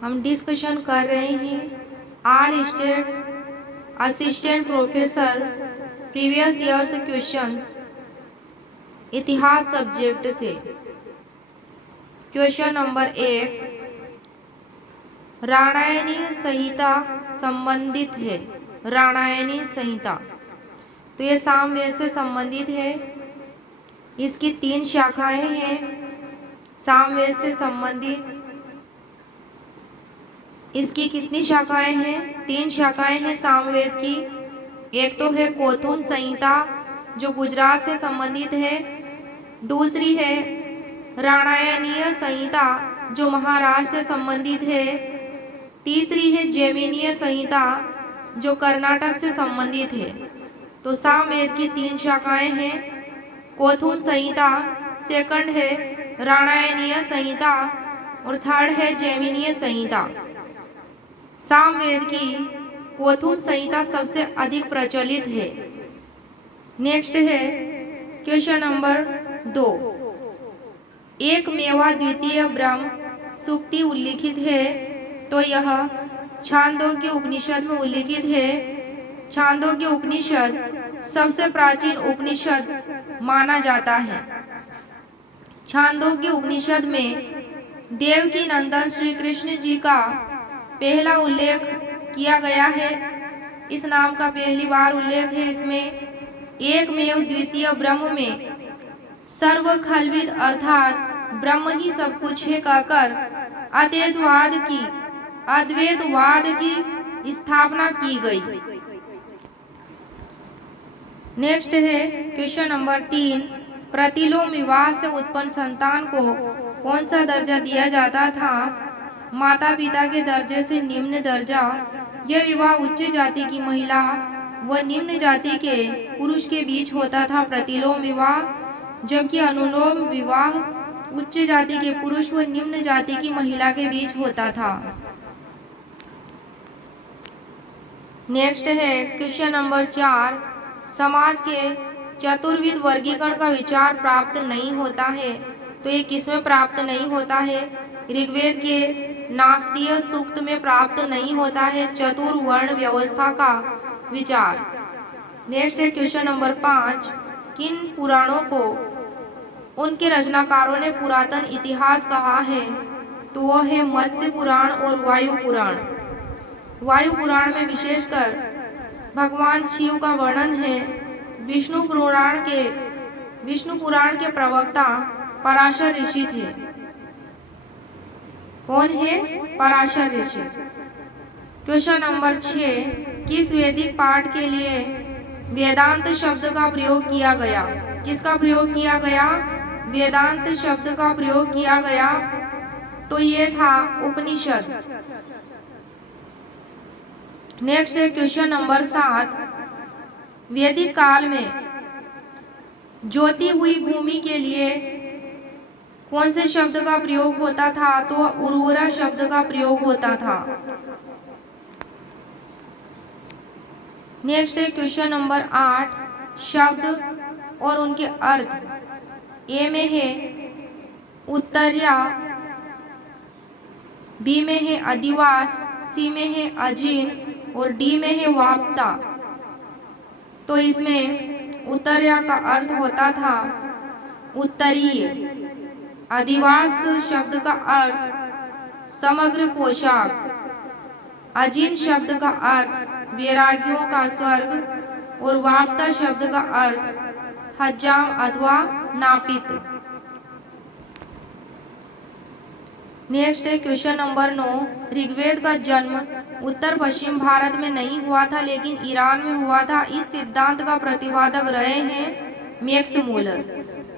हम डिस्कशन कर रहे हैं all states assistant professor previous years questions इतिहास सब्जेक्ट से। क्वेश्चन नंबर 1 रामायणी संहिता संबंधित है। रामायणी संहिता तो ये सामवेद से संबंधित है। इसकी 3 शाखाएं हैं सामवेद से संबंधित। इसकी कितनी शाखाएं हैं? 3 शाखाएं हैं सामवेद की। एक तो है कौथुम संहिता जो गुजरात से संबंधित है। दूसरी है रामायणीय संहिता जो महाराष्ट्र से संबंधित है। तीसरी है जैमिनीय संहिता जो कर्नाटक से संबंधित है। तो सामवेद की 3 शाखाएं हैं। कौथुम संहिता, सेकंड है रामायणीय संहिता और थर्ड है जैमिनीय संहिता। सामवेद की कौथुम संहिता सबसे अधिक प्रचलित है। नेक्स्ट है क्वेश्चन नंबर 2 एक मेवा द्वितीय ब्रह्म सूक्ति उल्लिखित है तो यह छांदोग्य उपनिषद में उल्लिखित है। छांदोग्य उपनिषद सबसे प्राचीन उपनिषद माना जाता है। छांदोग्य उपनिषद में देवकी नंदन श्री कृष्ण जी का पहला उल्लेख किया गया है। इस नाम का पहली बार उल्लेख है इसमें। एक मेव द्वितीय ब्रह्म में सर्व खलविद अर्थात ब्रह्म ही सब कुछ है कहकर अद्वैतवाद की स्थापना की गई। नेक्स्ट है क्वेश्चन नंबर 3 प्रतिलोम विवाह से उत्पन्न संतान को कौन सा दर्जा दिया जाता था? माता पिता के दर्जे से निम्न दर्जा। यह विवाह उच्च जाति की महिला व निम्न जाति के पुरुष के बीच होता था प्रतिलोम विवाह, जबकि अनुलोम विवाह उच्च जाति के पुरुष व निम्न जाति की महिला के बीच होता था। नेक्स्ट है क्वेश्चन नंबर 4 समाज के चतुर्विध वर्गीकरण का विचार प्राप्त नहीं होता है तो ये किसमें प्राप्त नहीं होता है? ऋग्वेद के नास्तीय सूक्त में प्राप्त नहीं होता है चतुर्वर्ण व्यवस्था का विचार। नेक्स्ट है क्वेश्चन नंबर 5 किन पुराणों को उनके रचनाकारों ने पुरातन इतिहास कहा है? तो वह है मत्स्य पुराण और वायु पुराण। वायु पुराण में विशेषकर भगवान शिव का वर्णन है। विष्णु पुराण के प्रवक्ता पराशर ऋषि थे। कौन है? पराशर ऋषि। क्वेश्चन नंबर 6 किस वैदिक पाठ के लिए वेदांत शब्द का प्रयोग किया गया? किसका प्रयोग किया गया? वेदांत शब्द का प्रयोग किया गया तो ये था उपनिषद। नेक्स्ट है क्वेश्चन नंबर 7 वैदिक काल में ज्योति हुई भूमि के लिए कौन से शब्द का प्रयोग होता था? तो उर्वरा शब्द का प्रयोग होता था। नेक्स्ट है क्वेश्चन नंबर 8 शब्द और उनके अर्थ। ए में है उत्तर्या, बी में है अधिवास, सी में है अजीन और डी में है वाप्ता। तो इसमें उत्तर्या का अर्थ होता था उत्तरीय। अधिवास शब्द का अर्थ समग्र पोशाक। अजीन शब्द का अर्थ वैरागियों का स्वर्ग और वाप्ता शब्द का अर्थ हजाम अथवा नापित। नेक्स्ट है क्वेश्चन नंबर 9 ऋग्वेद का जन्म उत्तर पश्चिम भारत में नहीं हुआ था लेकिन ईरान में हुआ था। इस सिद्धांत का प्रतिपादक रहे हैं मैक्स मूलर।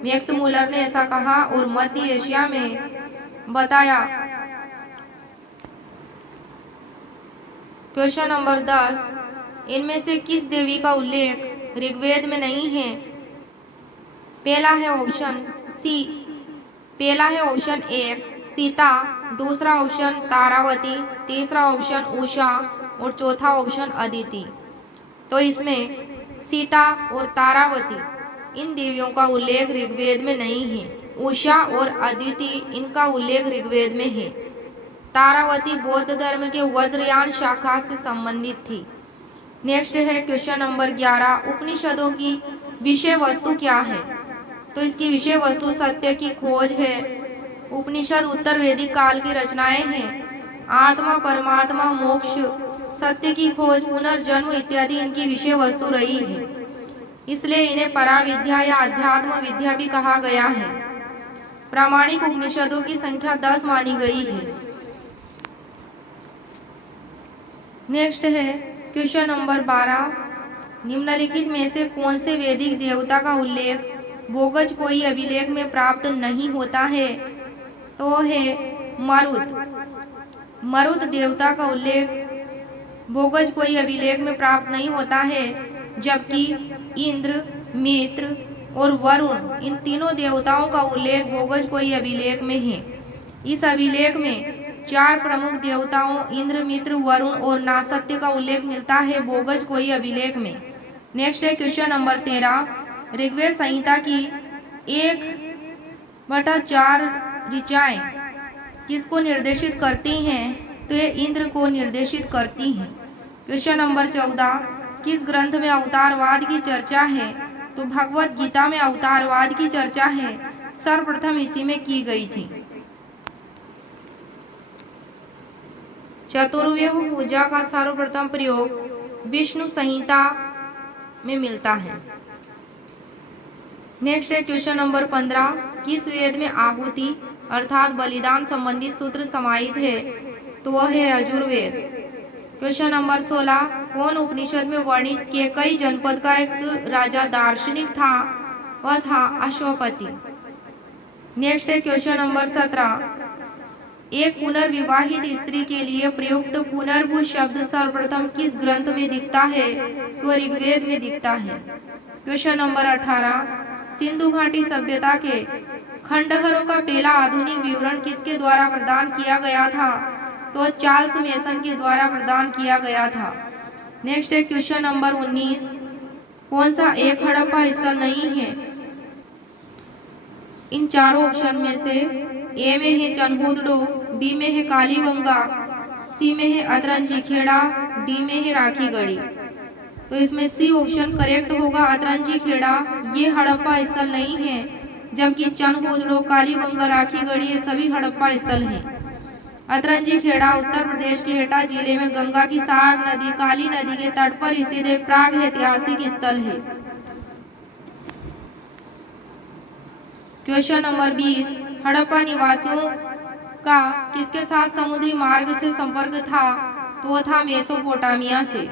मैक्स मूलर ने ऐसा कहा और मध्य एशिया में बताया। क्वेश्चन नंबर 10 इनमें से किस देवी का उल्लेख ऋग्वेद में नहीं है? पहला है ऑप्शन 1 सीता, दूसरा ऑप्शन तारावती, तीसरा ऑप्शन उषा और चौथा ऑप्शन अदिति। तो इसमें सीता और तारावती इन देवियों का उल्लेख ऋग्वेद में नहीं है। उषा और अदिति इनका उल्लेख ऋग्वेद में है। तारावती बौद्ध धर्म के वज्रयान शाखा से संबंधित थी। नेक्स्ट है क्वेश्चन नंबर 11, उपनिषदों की विषय वस्तु क्या है? तो इसकी विषय वस्तु सत्य की खोज है। उपनिषद उत्तर वैदिक काल की रचनाएं हैं। आत्मा, परमात्मा, मोक्ष, सत्य की खोज, पुनर्जन्म इत्यादि इनकी विषय वस्तु रही है। इसलिए इन्हें पराविद्या या अध्यात्म विद्या भी कहा गया है। प्रामाणिक उपनिषदों की संख्या 10 मानी गई है। नेक्स्ट है क्वेश्चन नंबर 12, निम्नलिखित में से कौन से वैदिक देवता का उल्लेख बोगज कोई अभिलेख में प्राप्त नहीं होता है? तो है मरुत। मरुत देवता का उल्लेख बोगज कोई अभिलेख में प्राप्त नहीं होता है, जबकि इंद्र, मित्र और वरुण इन तीनों देवताओं का उल्लेख बोगज कोई अभिलेख में है। इस अभिलेख में 4 प्रमुख देवताओं इंद्र, मित्र, वरुण और नासत्य का उल्लेख मिलता है बोगज कोई अभिलेख में। नेक्स्ट है क्वेश्चन नंबर 13, ऋग्वेद संहिता की 1/4 ऋचाएं किसको निर्देशित करती हैं? तो ये इंद्र को निर्देशित करती हैं। क्वेश्चन नंबर 14, किस ग्रंथ में अवतारवाद की चर्चा है? तो भगवत गीता में अवतारवाद की चर्चा है, सर्वप्रथम इसी में की गई थी। चतुर्वेह पूजा का सर्वप्रथम प्रयोग विष्णु संहिता में मिलता है। नेक्स्ट है क्वेश्चन नंबर 15, किस वेद में आहुति अर्थात बलिदान संबंधी सूत्र समाहित है? तो वह है यजुर्वेद। क्वेश्चन नंबर 16, कौन उपनिषद में वर्णित केकई जनपद का एक राजा दार्शनिक था? वह था अश्वपति। नेक्स्ट है क्वेश्चन नंबर 17, एक पुनर्विवाहित स्त्री के लिए प्रयुक्त पुनर्भू शब्द सर्वप्रथम किस ग्रंथ में दिखता है? तो ऋग्वेद में दिखता है। क्वेश्चन नंबर 18, सिंधु घाटी सभ्यता के खंडहरों का पहला आधुनिक विवरण किसके द्वारा प्रदान किया गया था? तो चार्ल्स मेसन के द्वारा प्रदान किया गया था। नेक्स्ट है क्वेश्चन नंबर 19, कौन सा एक हड़प्पा स्थल नहीं है? इन चारों ऑप्शन में से ए में है चनहुदड़ो, बी में है कालीबंगा, सी में है अतरंजी खेड़ा, डी में है राखीगढ़ी। तो इसमें सी ऑप्शन करेक्ट होगा, अतरंजी खेड़ा ये हड़प्पा स्थल नहीं है, जबकि चनहुदड़ो, कालीबंगा, राखीगढ़ी ये सभी हड़प्पा स्थल हैं। अतरंजी खेड़ा उत्तर प्रदेश के एटा जिले में गंगा की साग नदी, काली नदी के तट पर स्थित एक प्राग ऐतिहासिक स्थल है। क्वेश्चन नंबर 20, हड़प्पा निवासियों का किसके साथ समुद्री मार्ग से संपर्क था? तो वह था मेसोपोटामिया से।